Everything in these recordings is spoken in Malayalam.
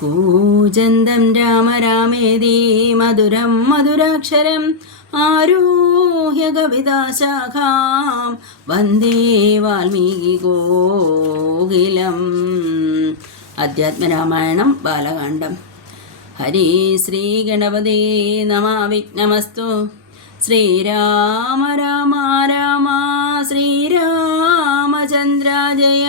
കൂജന്തം രാമ രാമേതി മധുരം മധുരാക്ഷരം ആരോഹ്യ കവിതാശാഖാം വന്ദേ വാൽമീകി ഗോകിലം. അധ്യാത്മരാമായണം ബാലകാണ്ഡം ഹരി ശ്രീ ഗണപതി നമ വിഘ്നമസ്തു. ശ്രീരാമ രാമ രാമ ശ്രീരാമചന്ദ്ര ജയ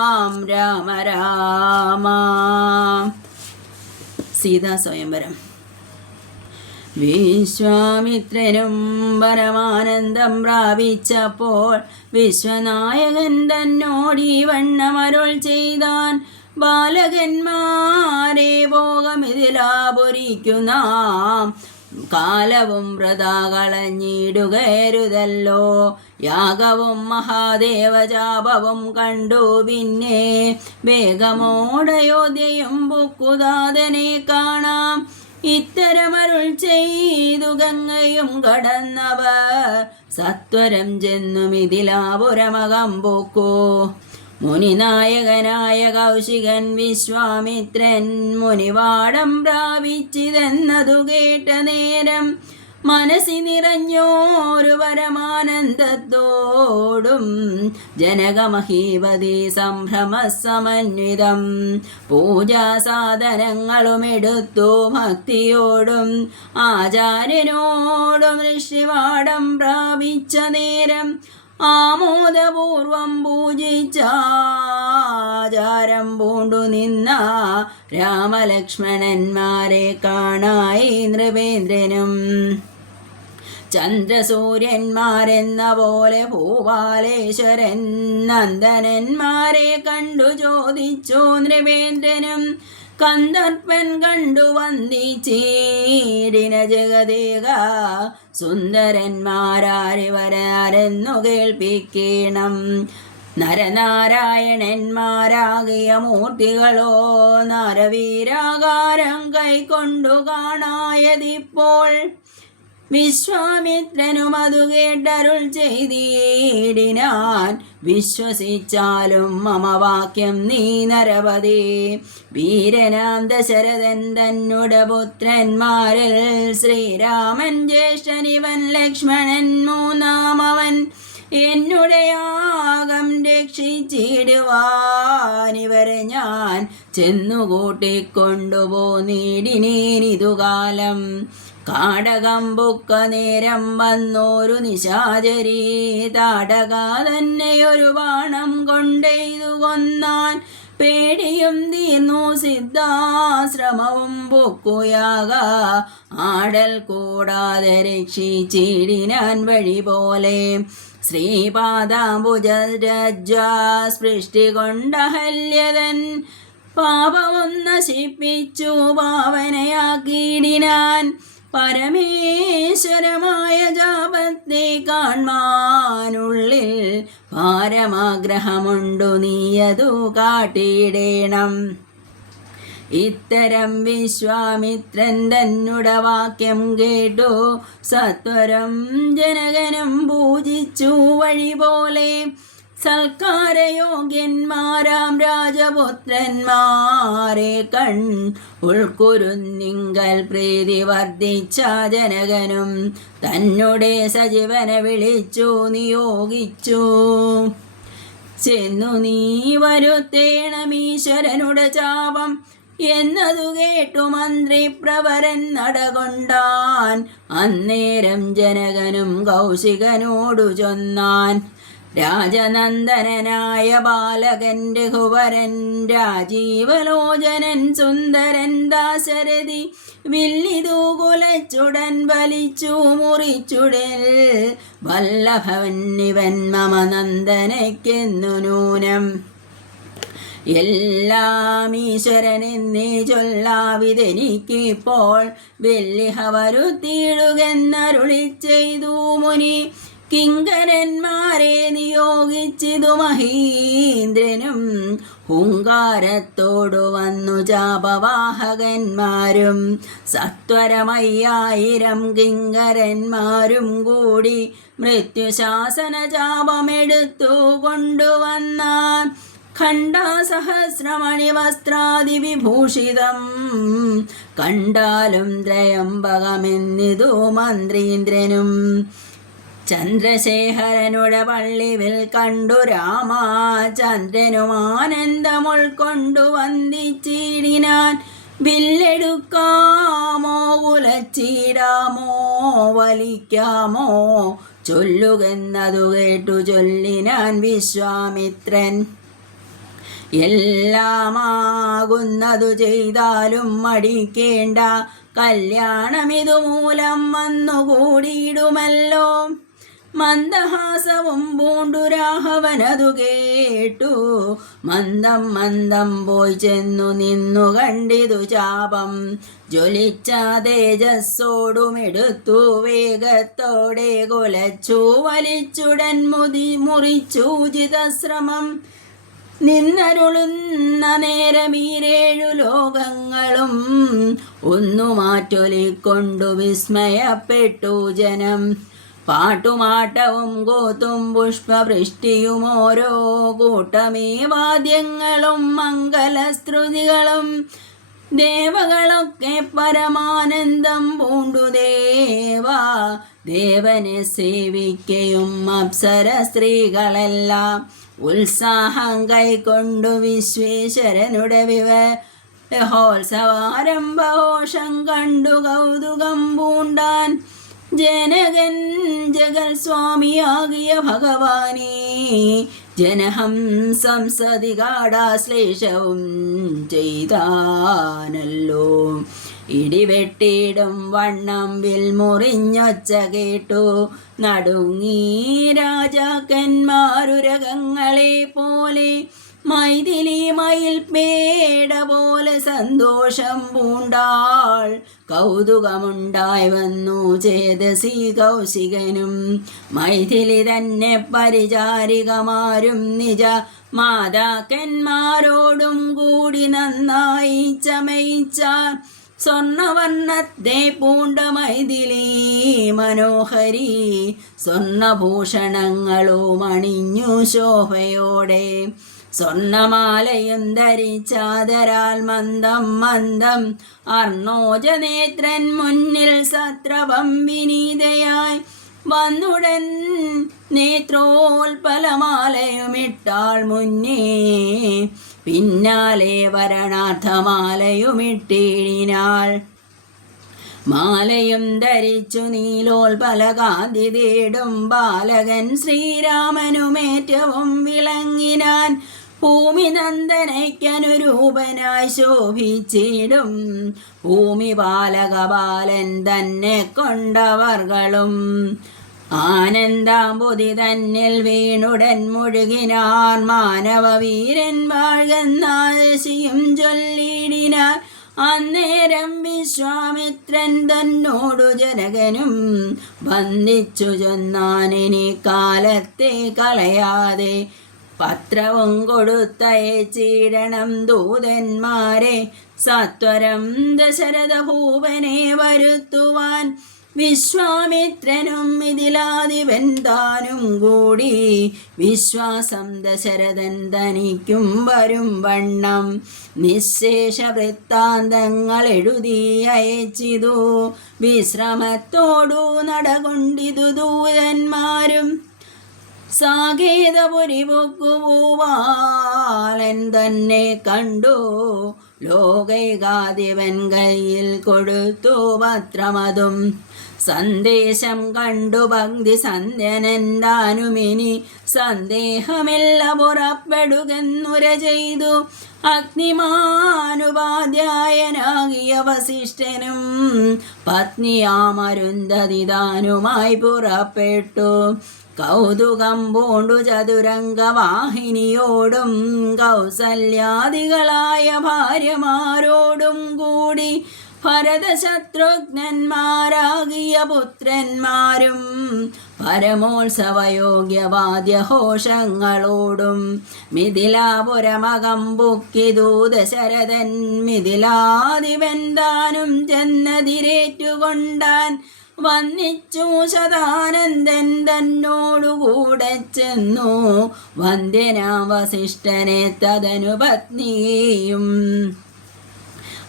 രമതാം രാമ രാമ. സീതാ സ്വയംവരം വിശ്വാമിത്രനും പരമാനന്ദം പ്രാപിച്ചപ്പോൾ വിശ്വനായകൻ തന്നോടി വണ്ണമരുൾ ചെയ്താൻ ബാലകന്മാരെ ഭോഗമിതിലാപൊരിക്കുന്ന കാലവും വ്രതാ കളഞ്ഞിടുകയരുതല്ലോ. യാഗവും മഹാദേവജാപവും കണ്ടു പിന്നെ വേഗമോടയോധ്യയും ബുക്കുദാതനെ കാണാം ഇത്തരമരുൾ ചെയ്തു ഗംഗയും കടന്നവ സത്വരം ചെന്നും ഇതിലാപുരമകം പോക്കൂ മുനിനായകനായ കൗശികൻ വിശ്വാമിത്രൻ മുനിവാടം പ്രാപിച്ചിതെന്നതു കേട്ട നേരം മനസ്സി നിറഞ്ഞോരു പരമാനന്ദത്തോടും ജനകമഹീപതി സംഭ്രമസമന്വിതം. പൂജാ സാധനങ്ങളും എടുത്തു ഭക്തിയോടും ആചാര്യനോടും ഋഷിവാടം പ്രാപിച്ച നേരം ആമോദപൂർവം പൂജിച്ചാചാരം പൂണ്ടു നിന്ന രാമലക്ഷ്മണന്മാരെ കാണായി നൃപേന്ദ്രനും. ചന്ദ്രസൂര്യന്മാരെന്ന പോലെ ഭൂപാലേശ്വരൻ നന്ദനന്മാരെ കണ്ടു ചോദിച്ചു നൃപേന്ദ്രനും കന്ദർപ്പൻ കണ്ടു വന്നിച്ചീടിന ജഗദേക സുന്ദരന്മാരാരിവരാരെന്നു കേൾപ്പിക്കണം. നരനാരായണന്മാരാകിയ മൂർത്തികളോ നരവീരാകാരം കൈക്കൊണ്ടു കാണായതിപ്പോൾ വിശ്വാമിത്രനും അതു കേട്ടരുൾ ചെയ്തിടിനാൻ വിശ്വസിച്ചാലും മമവാക്യം നീ നരപതി. വീരനാം ദശരഥൻ തന്നുടെ പുത്രന്മാരിൽ ശ്രീരാമൻ ജ്യേഷ്ഠനിവൻ ലക്ഷ്മണൻ മൂന്നാമവൻ. എന്നുടയാകം രക്ഷിച്ചിടുവാനിവരെ ഞാൻ ചെന്നുകൂട്ടിക്കൊണ്ടുപോന്നിടിനേനിതുകാലം. കാടകം പൊക്ക നേരം വന്നോരു നിശാചരി. താടക തന്നെയൊരു ബാണം കൊണ്ടെയ്തു കൊന്നാൻ പേടിയും തീർന്നു സിദ്ധാശ്രമവും പൊക്കുയാക. ആടൽ കൂടാതെ രക്ഷിച്ചിടിനാൻ വഴി പോലെ ശ്രീപാദാംബുജസ്പൃഷ്ടി കൊണ്ടഹല്യതൻ പാപവും നശിപ്പിച്ചു പാവനയാക്കിയിടിനാൻ പരമേശ്വരമായ ജാപത്തെ കാൺമാനുള്ളിൽ പാരമാഗ്രഹമുണ്ടു നീയതു കാട്ടിയിടേണം. ഇത്തരം വിശ്വാമിത്രൻ തന്നുട വാക്യം കേട്ടു. സത്വരം ജനകനം പൂജിച്ചു വഴി പോലെ സൽക്കാരയോഗ്യന്മാരാം രാജപുത്രന്മാരെ കൺ ഉൾക്കുരുന്നിങ്കൽ പ്രീതി വർദ്ധിച്ച ജനകനും തന്നുടെ സജീവനെ വിളിച്ചു നിയോഗിച്ചു. ചെന്നു നീ വരുത്തേണമീശ്വരനുടെ ചാപം എന്നതു കേട്ടു മന്ത്രി പ്രവരൻ നടകൊണ്ടാൻ. അന്നേരം ജനകനും കൗശികനോടു ചൊന്നാൻ. രാജനന്ദനായ ബാലകന്റെ ഹുവരൻ രാജീവലോചനൻ സുന്ദരൻ ദാശരഥി വില്ലിതു കുലച്ചുടൻ വലിച്ചു മുറിച്ചുടൽ വല്ലഭവൻ ഇവൻ മമ നന്ദനയ്ക്കെന്നു നൂനം. എല്ലാം ഈശ്വരനെന്നേ ചൊല്ലാവിതെനിക്കിപ്പോൾ വെല്ലിഹ വരുത്തിയിടുകെന്നരുളി ചെയ്തു മുനി. കിങ്കരന്മാരെ നിയോഗിച്ചിതു മഹീന്ദ്രനും ഹുങ്കാരത്തോടു വന്നു ജാപവാഹകന്മാരും സത്വരമയ്യായിരം കിങ്കരന്മാരും കൂടി മൃത്യുശാസന ജാപമെടുത്തു കൊണ്ടുവന്നാൻ ഖണ്ഡാസഹസ്രമണി വസ്ത്രാദിവിഭൂഷിതം കണ്ടാലും ത്രയംബകമെന്നിതു മന്ത്രീന്ദ്രനും ചന്ദ്രശേഖരനുടെ പള്ളിവിൽ കണ്ടു രാമചന്ദ്രനും ആനന്ദമുൾക്കൊണ്ടു വന്ദിച്ചിടിനാൻ. ബില്ലെടുക്കാമോ ഉലച്ചിടാമോ വലിക്കാമോ? ചൊല്ലുകെന്നതു കേട്ടു ചൊല്ലിനാൻ വിശ്വാമിത്രൻ. എല്ലാമാകുന്നതു ചെയ്താലും മടിക്കേണ്ട. കല്യാണമിതുമൂലം വന്നുകൂടിയിടുമല്ലോ. മന്ദഹാസവും പൂണ്ടുരാഹവനതു കേട്ടു. മന്ദം മന്ദം പോയി ചെന്നു നിന്നു കണ്ടിതു ചാപം. ജ്വലിച്ച തേജസ്സോടുമെടുത്തു വേഗത്തോടെ കുലച്ചു വലിച്ചുടൻ മുതി മുറിച്ചു ഉചിതശ്രമം നിന്നരുളുന്ന നേരമീരേഴു ലോകങ്ങളും ഒന്നു മാറ്റൊലിക്കൊണ്ടു വിസ്മയപ്പെട്ടു ജനം. പാട്ടുമാട്ടവും കൂത്തും പുഷ്പവൃഷ്ടിയും ഓരോ കൂട്ടമേ വാദ്യങ്ങളും മംഗലസ്തുതികളും ദേവകളൊക്കെ പരമാനന്ദം പൂണ്ടു ദേവ. ദേവനെ സേവിക്കയും അപ്സര സ്ത്രീകളെല്ലാം ഉത്സാഹം കൈക്കൊണ്ടു വിശ്വേശ്വരനുടെ വിവ. ഹോത്സവാരംഭോഷം കണ്ടു കൗതുകം പൂണ്ടാൻ ജനകൻ ജഗൽ സ്വാമിയാകിയ ഭഗവാനേ ജനഹം സംസതി കാടാശ്ലേഷവും ചെയ്താനല്ലോ. ഇടിവെട്ടിയിടും വണ്ണം വിൽ മുറിഞ്ഞൊച്ച കേട്ടു. നടുങ്ങി രാജാക്കന്മാരുരകങ്ങളെ പോലെ മൈഥിലി മയിൽ പേട പോലെ സന്തോഷം പൂണ്ടാൾ. കൗതുകമുണ്ടായി വന്നു ചേതസി കൗശികനും. മൈഥിലി തന്നെ പരിചാരികമാരും നിജ മാതാക്കന്മാരോടും കൂടി നന്നായി ചമയിച്ചാൽ സ്വർണവർണത്തെ പൂണ്ട മൈഥിലി മനോഹരി സ്വർണഭൂഷണങ്ങളും അണിഞ്ഞു ശോഭയോടെ സ്വർണമാലയും ധരിച്ചാതരാൽ മന്ദം മന്ദം. അർണോജനേത്രൻ മുന്നിൽ സത്രപം വിനീതയായി. വന്നുടൻ നേത്രോൽപലമാലയുമിട്ടാൾ മുന്നേ. പിന്നാലെ വരണാർത്ഥമാലയുമിട്ടീഴിനാൾ മാലയും ധരിച്ചു നീലോൽപലകാന്തി തേടും. ബാലകൻ ശ്രീരാമനുമേറ്റവും വിളങ്ങിനാൻ. ഭൂമി നന്ദനയ്ക്കനുരൂപനായി ശോഭിച്ചിടും. ഭൂമി ബാലക ബാലൻ തന്നെ കൊണ്ടവർകളും. ആനന്ദാമ്പുതി തന്നിൽ വീണുടൻ മുഴുകിനാർ മാനവ വീരൻ വാഴ്കന്നാശിയും ചൊല്ലിടിനാർ. അന്നേരം വിശ്വാമിത്രൻ തന്നോടു ജനകനും വന്ദിച്ചു ചൊന്നാനിനി കാലത്തെ കളയാതെ പത്രവും ചീരണം ദൂതന്മാരെ. സത്വരം ദശരഥ ഭൂപനെ വരുത്തുവാൻ വിശ്വാമിത്രനും ഇതിലാദിവൻ താനും കൂടി. വിശ്വാസം ദശരഥൻ തനിക്കും വരും വണ്ണം. നിശേഷ വൃത്താന്തങ്ങൾ എഴുതി അയച്ചിതു. വിശ്രമത്തോടു നടകൊണ്ടിതു ദൂതന്മാരും സാകേതപുരി പൊക്കുപോവാലൻ തന്നെ കണ്ടു. ലോകൈകാദിവൻ കയ്യിൽ കൊടുത്തു പത്രമതും. സന്ദേശം കണ്ടു ഭക്തി സന്ധ്യനെന്താനുമിനി സന്ദേഹമില്ല പുറപ്പെടുകെന്നുര ചെയ്തു. അഗ്നിമാനുപാധ്യായനാകിയ വസിഷ്ഠനും പത്നിയാമരുന്ധതിദാനുമായി പുറപ്പെട്ടു. കൗതുകം പൂണ്ടു ചതുരംഗവാഹിനിയോടും കൗസല്യാദികളായ ഭാര്യമാരോടും കൂടി ഭരതശത്രുഘ്നന്മാരാകിയ പുത്രന്മാരും പരമോത്സവയോഗ്യവാദ്യഘോഷങ്ങളോടും മിഥിലാപുരമകം പൊക്കിതു ദശരഥൻ മിഥിലാദിവൻ താനും ചെന്നതിരേറ്റുകൊണ്ടാൻ വന്നിച്ചു ശതാനന്ദൻ തന്നോടുകൂടെ ചെന്നു. വന്ദ്യനാവശിഷ്ടനെ തതനു പത്നിയും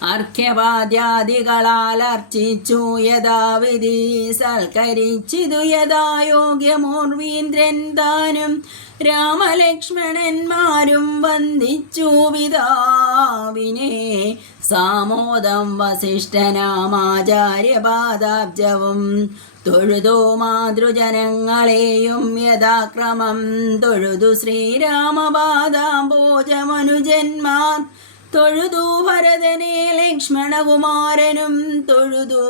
അർഘ്യവാദ്യാദികളാൽ അർച്ചിച്ചു യഥാവിധി. സൽക്കരിച്ചിതു യഥാ യോഗ്യമോർവീന്ദ്രൻ താനും രാമലക്ഷ്മണന്മാരും വന്ദിച്ചു പിതാവിനെ. സാമോദം വസിഷ്ഠനാമാചാര്യപാദാബ്ജവും തൊഴുതോ മാതൃജനങ്ങളെയും യഥാക്രമം തൊഴുതു ശ്രീരാമപാദാംബോജമനുജന്മാർ. തൊഴുതു ഭരതനെ ലക്ഷ്മണകുമാരനും തൊഴുതു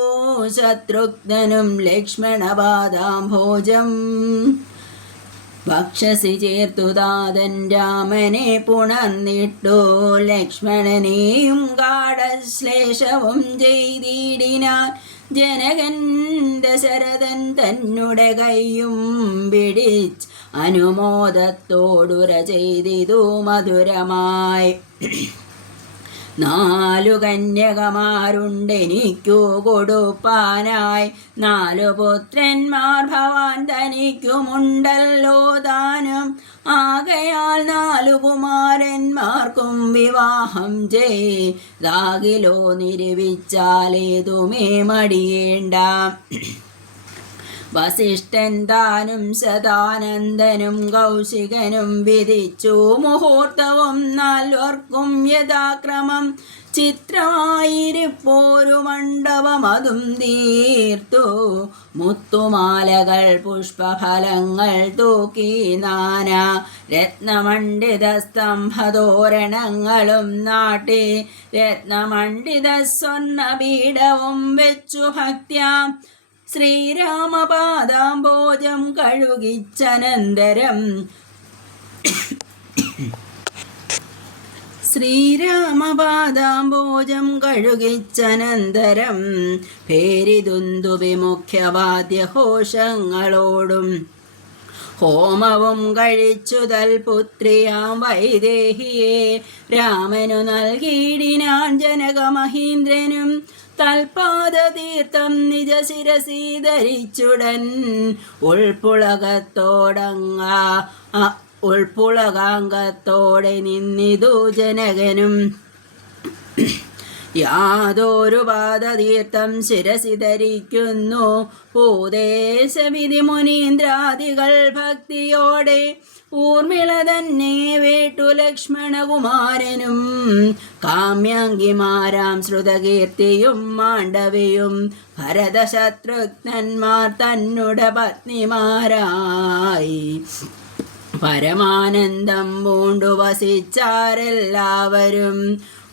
ശത്രുഘ്നനും ലക്ഷ്മണപാദാംഭോജം ഭക്ഷസി ചേർത്തു താതൻ രാമനെ പുണർന്നിട്ടു ലക്ഷ്മണനെയും കാടശ്ലേഷവും ചെയ്തിടിനാൻ. ജനകൻ ദശരഥൻ തന്നുടെ കൈയും പിടിച്ച് അനുമോദത്തോടുര ചെയ്തിതു മധുരമായി. നാലു കന്യകമാരുണ്ടെനിക്കു കൊടുപ്പാനായി. നാലു പുത്രന്മാർ ഭവാൻ തനിക്കുമുണ്ടല്ലോ ദാനം. ആകയാൽ നാലു കുമാരന്മാർക്കും വിവാഹം ചെയ്താകിലോ നിരവിച്ചാലേതുമേ മടിയേണ്ട. വസിഷ്ഠൻ താനും ശതാനന്ദനും കൗശികനും വിധിച്ചു മുഹൂർത്തവും നാൽവർക്കും യഥാക്രമം. ചിത്രമായിരിപ്പോരു മണ്ഡപം അതും തീർത്തു. മുത്തുമാലകൾ പുഷ്പഫലങ്ങൾ തൂക്കി നാന രത്നമണ്ഡിത സ്തംഭതോരണങ്ങളും നാട്ടി. രത്നമണ്ഡിത സ്വർണപീഠവും വെച്ചു ഭക്ത്യാം. ശ്രീരാമപാദാംബോജം കഴുകിച്ചനന്തരം. ശ്രീരാമപാദാംബോജം കഴുകിച്ചനന്തരം. പേരിതുന്തു വിമുഖ്യവാദ്യഘോഷങ്ങളോടും ഹോമവും കഴിച്ചു തൽപുത്രിയാം വൈദേഹിയെ. രാമനു നൽകിയിടിനാൻ ജനകമഹീന്ദ്രനും തൽപാദതീർത്ഥം നിജ ശിരസി ധരിച്ചുടൻ ഉൾപ്പുളകത്തോടങ്ങ ഉൾപുളകാംഗത്തോടെ നിന്നിതു ജനകനും. യാതൊരു പാദതീർത്ഥം ശിരസി ധരിക്കുന്നു ഭൂദേശവിധി മുനീന്ദ്രാദികൾ ഭക്തിയോടെ ഊർമിള തന്നെ വേട്ടു ലക്ഷ്മണകുമാരനും കാമ്യാങ്കിമാരാം ശ്രുതകീർത്തിയും മാണ്ഡവിയും ഭരതശത്രുഘ്നന്മാർ തന്നുട പത്നിമാരായി. പരമാനന്ദം പൂണ്ടു വസിച്ചാരെല്ലാവരും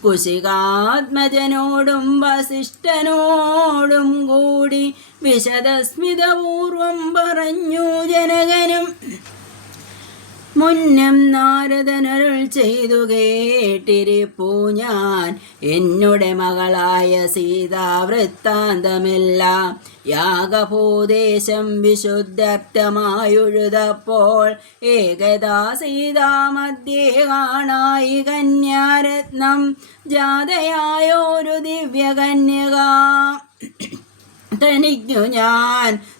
കുശികാത്മജനോടും വസിഷ്ഠനോടും കൂടി വിശദസ്മിതപൂർവം പറഞ്ഞു ജനകനും. മുന്നം നാരദനരുൾ ചെയ്തു കേട്ടിരിപ്പൂ ഞാൻ. എന്നുടെ മകളായ സീതാവൃത്താന്തമെല്ലാം യാഗഭൂദേശം വിശുദ്ധർത്ഥമായൊഴുതപ്പോൾ ഏകദാ സീതാമധ്യേ കാണായി കന്യാരത്നം ജാതയായോരു ദിവ്യകന്യക. തനിക്കു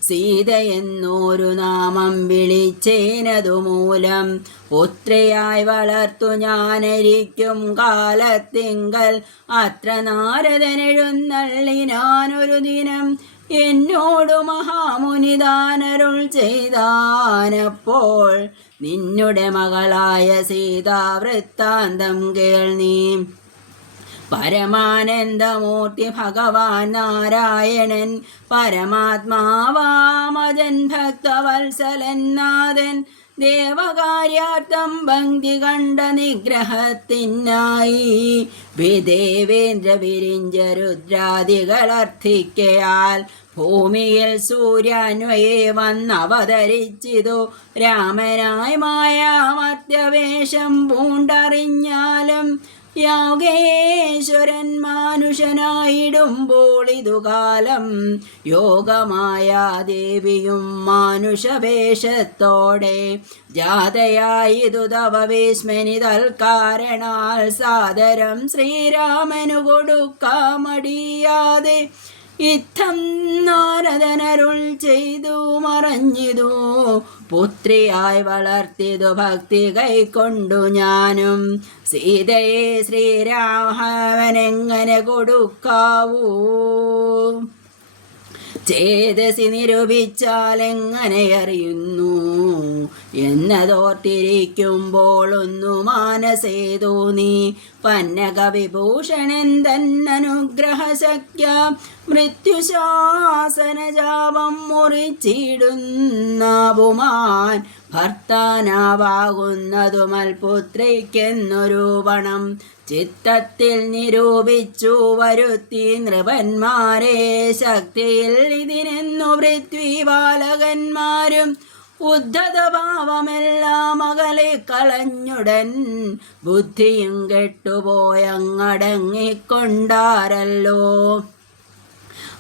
സീതയെന്നൊരു നാമം വിളിച്ചേനതു മൂലം പുത്രിയായി വളർത്തു ഞാനരിക്കും കാലത്തിങ്കൽ. അത്ര നാരദനെഴുന്നള്ളിനാനൊരു ദിനം എന്നോടു മഹാമുനിദാനരുൾ ചെയ്താനപ്പോൾ നിന്നുടെ മകളായ സീതാവൃത്താന്തം കേൾ നീ പരമാനന്ദമൂർത്തി ഭഗവാൻ നാരായണൻ പരമാത്മാവാമജൻ ഭക്തവത്സലൻ നാഥൻ ദേവകാര്യാർത്ഥം ഭംഗി കണ്ട നിഗ്രഹത്തിനായി വിദേവേന്ദ്ര വിരിഞ്ച രുദ്രാദികൾ അർത്ഥിക്കയാൽ ഭൂമിയിൽ സൂര്യാന്വയെ വന്നവതരിച്ചിതു. രാമനായി മായാമർത്യവേഷം പൂണ്ടറിഞ്ഞാലും യോഗേശ്വരൻ മാനുഷനായിടുമ്പോൾ ഇതുകാലം യോഗമായ ദേവിയും മാനുഷവേഷത്തോടെ. ജാതയായിതു തവ വിസ്മനി തൽക്കാരണാൽ സാദരം ശ്രീരാമനു കൊടുക്കാമടിയാതെ. ഇത്തം നാരദനരുൾ ചെയ്തു മറഞ്ഞിതു. പുത്രിയായി വളർത്തിയതു ഭക്തി കൈക്കൊണ്ടു ഞാനും. സീതയെ ശ്രീരാമനെങ്ങനെ കൊടുക്കാവൂ? ചേതസി നിരൂപിച്ചാലെങ്ങനെ അറിയുന്നു എന്നതോർത്തിരിക്കുമ്പോൾ ഒന്നു മാനസേതു നീ. പന്നകവിഭൂഷണൻ തന്നനുഗ്രഹശക്യ മൃത്യുശാസനജാപം മുറിച്ചിടുന്നാവുമാൻ ഭർത്താനാവാകുന്നതുമൽ പുത്രയ്ക്കെന്നൊരു പണം ചിത്തത്തിൽ നിരൂപിച്ചു വരുത്തി നൃപന്മാരെ. ശക്തിയിൽ ഇതിനെന്നു പൃഥ്വി ബാലകന്മാരും ഉദ്ധത ഭാവമെല്ലാം അകലെ കളഞ്ഞുടൻ ബുദ്ധിയും കെട്ടുപോയങ്ങടങ്ങിക്കൊണ്ടാരല്ലോ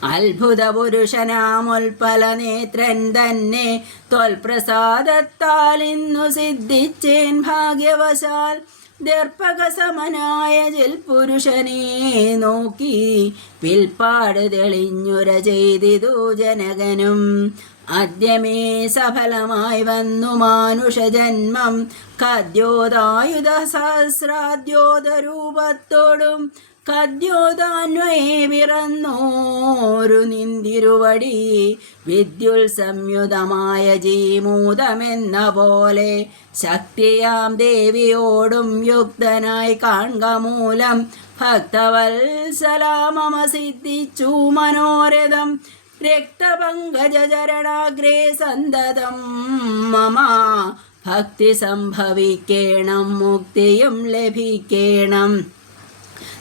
അത്ഭുത പുരുഷനാമുൽപല നേത്രൻ തന്നെ തൊൽപ്രസാദത്താൽ ഇന്നു സിദ്ധിച്ചേൻ ഭാഗ്യവശാൽ ദർപ്പകസമനായ പുരുഷനെ നോക്കി വിൽപ്പാട് തെളിഞ്ഞുര ചെയ്തിതു ജനകനും. അദ്യമേ സഫലമായി വന്നു മാനുഷജന്മം കദ്യോതായുധ സഹസ്രാദ്യോത രൂപത്തോടും കദ്യോതാന്വയെ പിറന്നോരു നിന്തിരുവടി. വിദ്യുൽ സംയുതമായ ജീമൂതമെന്ന പോലെ ശക്തിയാം ദേവിയോടും യുക്തനായി കാൺക മൂലം ഭക്തവത്സലാമമ സിദ്ധിച്ചു മനോരഥം. രക്തപങ്കജരണാഗ്രേ സന്തതം. മമ ഭക്തി സംഭവിക്കേണം മുക്തിയും ലഭിക്കേണം.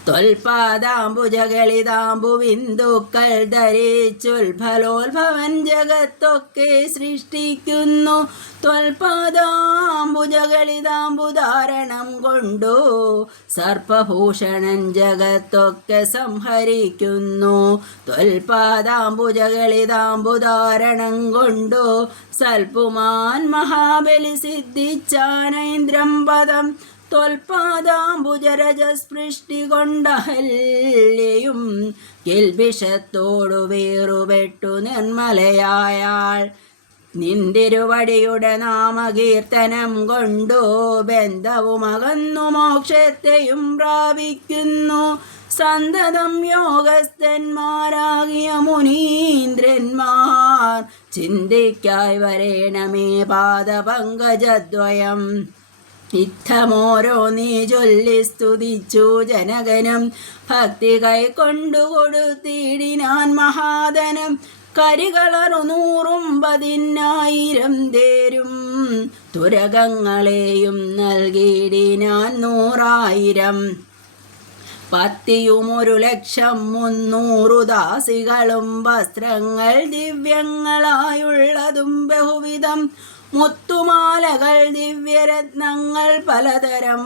തൊൽപാദാംബുജകളിതാംബു ബിന്ദുക്കൾ ധരിച്ചുൽഫലോത്ഭവൻ ജഗത്തൊക്കെ സൃഷ്ടിക്കുന്നു. ത്വൽപാദാംബുജകളിതാംബുധാരണം കൊണ്ടു സർപ്പഭൂഷണൻ ജഗത്തൊക്കെ സംഹരിക്കുന്നു. ത്വൽപാദാംബുജകളിതാംബുധാരണം കൊണ്ടു സൽപുമാൻ മഹാബലി സിദ്ധിച്ചാനൈന്ദ്രം പദം തൊൽപാദാംബുജരജസ്പൃഷ്ടി കൊണ്ടഹല്യയും കിൽബിഷത്തോടു വേറുപെട്ടു നിർമ്മലയായാൾ നിന്തിരുവടിയുടെ നാമകീർത്തനം കൊണ്ടു ബന്ധവും അകന്നു മോക്ഷത്തെയും പ്രാപിക്കുന്നു. സന്തതം യോഗസ്ഥന്മാരാകിയ മുനീന്ദ്രന്മാർ ചിന്തിക്കായി വരേണമേ പാദപങ്കജദ്വയം. ഇത്തമോരോ നീ ചൊല്ലി സ്തുതിച്ചു ജനകനും. ഭക്തി കൈക്കൊണ്ടു കൊടുത്തിടിനാൻ മഹാധനം. കരികളറു നൂറും പതിനായിരം തേരും. തുരകങ്ങളെയും നൽകിയിടിനാൻ നൂറായിരം. പത്തിയും ഒരു ലക്ഷം മുന്നൂറു ദാസികളും വസ്ത്രങ്ങൾ ദിവ്യങ്ങളായുള്ളതും ബഹുവിധം. മുത്തുമാലകൾ ദിവ്യരത്നങ്ങൾ പലതരം.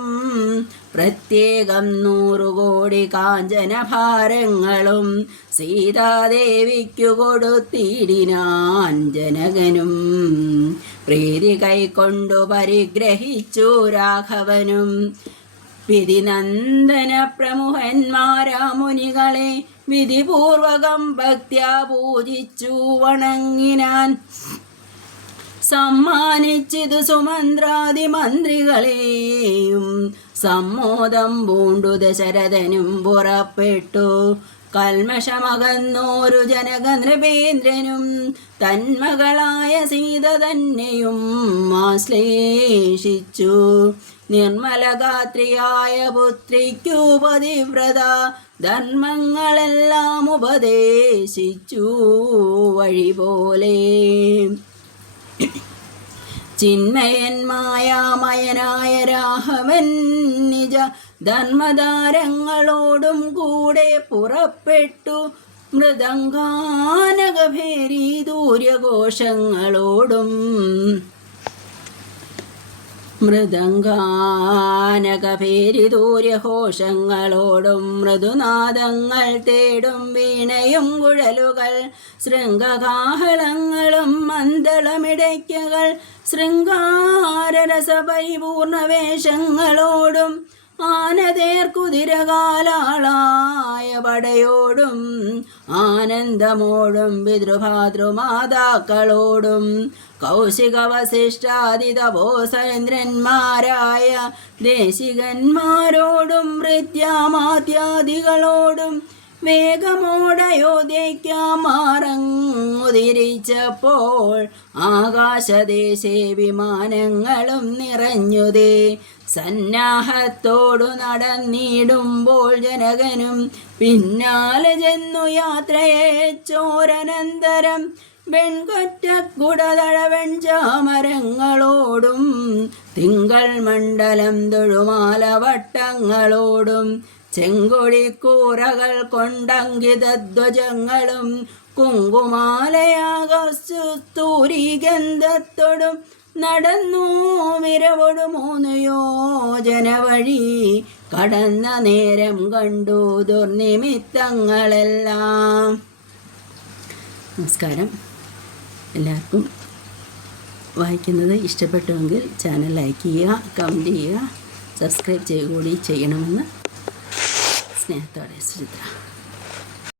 പ്രത്യേകം നൂറുകോടി കാഞ്ചനഭാരങ്ങളും സീതാദേവിക്കു കൊടുത്തിടിനാൻ ജനകനും. പ്രീതി കൈക്കൊണ്ടു പരിഗ്രഹിച്ചു രാഘവനും. വിധിനന്ദന പ്രമുഖന്മാരാ മുനികളെ വിധിപൂർവകം ഭക്ത്യാ പൂജിച്ചു വണങ്ങിനാൻ. സമ്മാനിച്ചിതു സുമന്ത്രാദി മന്ത്രികളെയും സമ്മോദം പൂണ്ടു ദശരഥനും പുറപ്പെട്ടു. കൽമഷമകന്നോരു ജനക നൃപേന്ദ്രനും തന്മകളായ സീത തന്നെയും ആശ്ലേഷിച്ചു. നിർമ്മലഗാത്രിയായ പുത്രിക്കു പതിവ്രത ധർമ്മങ്ങളെല്ലാം ഉപദേശിച്ചു വഴി പോലെ ചിന്മയൻ മായാമയനായ രാഘവൻ നിജ ധന്മതാരങ്ങളോടും കൂടെ പുറപ്പെട്ടു. മൃദംഗാനകഭേരി ദൂര്യഘോഷങ്ങളോടും മൃദംഗാനകഭേരി ദൂര്യഘോഷങ്ങളോടും മൃദുനാദങ്ങൾ തേടും വീണയും കുഴലുകൾ ശൃംഗകാഹളങ്ങളും മന്ദളമിടയ്ക്കകൾ ശൃംഗാരരസപരിപൂർണ വേഷങ്ങളോടും ആനതേർ കുതിരകാലാളായ പടയോടും ആനന്ദമോടും പിതൃഭാതൃമാതാക്കളോടും കൗശിക വസിഷ്ഠാദിത ബോസേന്ദ്രന്മാരായ ദേശികന്മാരോടും വൃത്യാമാത്യാദികളോടും വേഗമോടയോധ്യയ്ക്കാമാറങ്ങുതിരിച്ചപ്പോൾ ആകാശദേശേ വിമാനങ്ങളും നിറഞ്ഞുതേ. സന്നാഹത്തോടു നടന്നിടുമ്പോൾ ജനകനും പിന്നാലെ ചെന്നു യാത്രയെ ചോരനന്തരം വെൺകൊറ്റക്കുടതഴവൻ വെഞ്ചാമരങ്ങളോടും തിങ്കൾ മണ്ഡലം തൊഴുമാല വട്ടങ്ങളോടും ചെങ്കൊടിക്കൂറകൾ കൊണ്ടങ്കിതധ്വജങ്ങളും കുങ്കുമാലയാകസ്തൂരിഗന്ധത്തോടും നടന്നു വിരവടു മൂന്ന് യോജന വഴി കടന്ന നേരം കണ്ടു ദുർനിമിത്തങ്ങളെല്ലാം. നമസ്കാരം. എല്ലാവർക്കും വായിക്കുന്നത് ഇഷ്ടപ്പെട്ടുവെങ്കിൽ ചാനൽ ലൈക്ക് ചെയ്യുക കമന്റ് ചെയ്യുക സബ്സ്ക്രൈബ് ചെയ്യുക കൂടി ചെയ്യണമെന്ന് സ്നേഹത്തോടെ സുചിത്ര